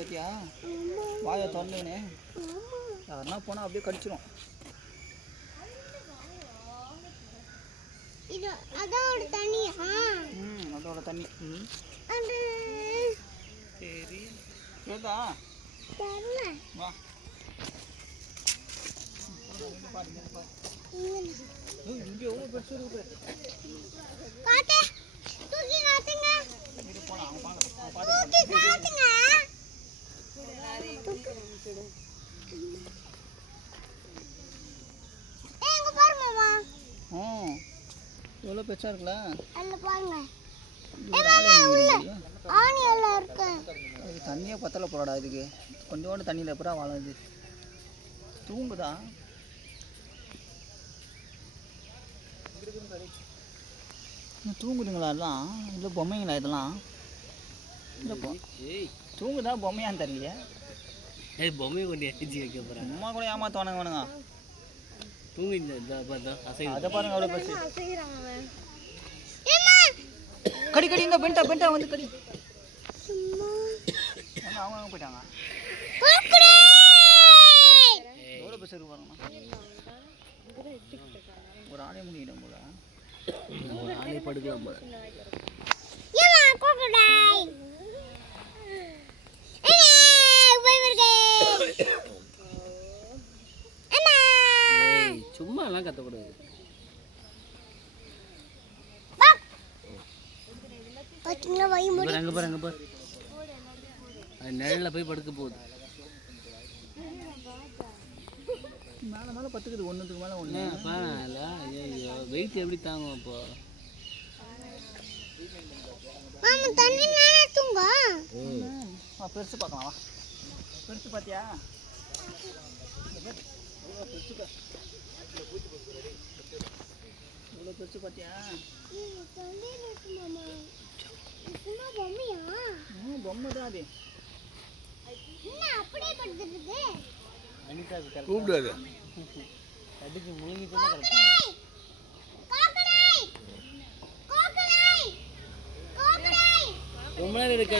பார்த்தியா? வாயை திறந்துன்னு யாருன்னா போனால் அப்படியே கடிச்சிடும். அதோட தண்ணி. அதோட தண்ணி. சரி கேதா வா இங்கே எவ்வளோ பெருசு இருக்கு போலாம் அவங்க பார்க்க. எவ்வளோ பெருசாக இருக்குல்ல. அது தண்ணியே பத்தலை போடாடா. இதுக்கு கொஞ்சோண்டு தண்ணியில் எப்படா வாழுது. தூங்குதா? தூங்குதுங்களா எல்லாம்? இல்லை பொம்மைங்களா இதெல்லாம்? இல்லை தூங்குதா பொம்மையான்னு தெரியலையே. பொம்மையை கொண்டு அடிச்சு வைக்க போகிறேன். அம்மா கூட ஏமாத்துவானுங்க வேணுங்க. தூங்கி அதை பாருங்க அவ்வளோ பெருசு. கடி கடி இந்த பெண்டா வந்து கடி. அவங்க போயிட்டாங்க. எவ்வளோ பெருசு இருக்கு பாருங்க. ஒரு ஆளே முடியிடும் போல. ஒரு ஆளே படுக்கலாம் போல. சும்மா எல்லாம் கத்தக்கூடாது. அங்க பாரு நிழல்ல போய் படுக்க போகுது. மேலே பத்துக்குது. ஒன்றுத்துக்கு மேலே ஒன்று. ஐயோ வெயிட் எப்படி தாங்கும் அப்போ? பெருசு பார்க்கலாம் வா. பெருசு பார்த்தியா? இவ்வளோ பெருசு பார்த்தியா? பொம்மை தான் அது. கூப்பிடாது அடிச்சு முழுங்கிட்டு ரொம்ப நேரம் இருக்க